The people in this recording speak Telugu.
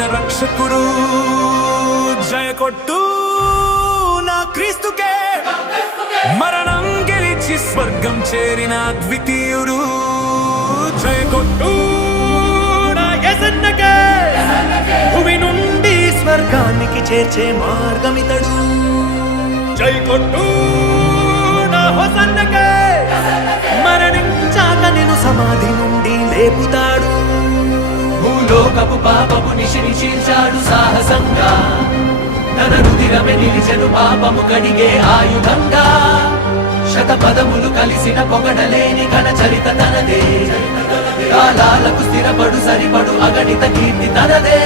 పుట్టిన రక్షకుడు జయ కొట్టు నా క్రీస్తుకే మరణం గెలిచి స్వర్గం చేరిన ద్వితీయుడు జయ కొట్టు నా యేసన్నకే భూమి నుండి స్వర్గానికి చేర్చే మార్గమితడు జై కొట్టు నా హోసన్నకే మరణించాక నిన్ను సమాధి నుండి లేపుతాడు భూలోకపు పాపపు నిశిని చీల్చాడు సాహసంగా తన రుధిరమే నిలిచెను పాపము కడిగే ఆయుధంగా శతపదములు కలిసిన పొగడలేని ఘన చరిత తనదే కాలాలకు స్థిరపడు సరిపడు అగణిత కీర్తి తనదే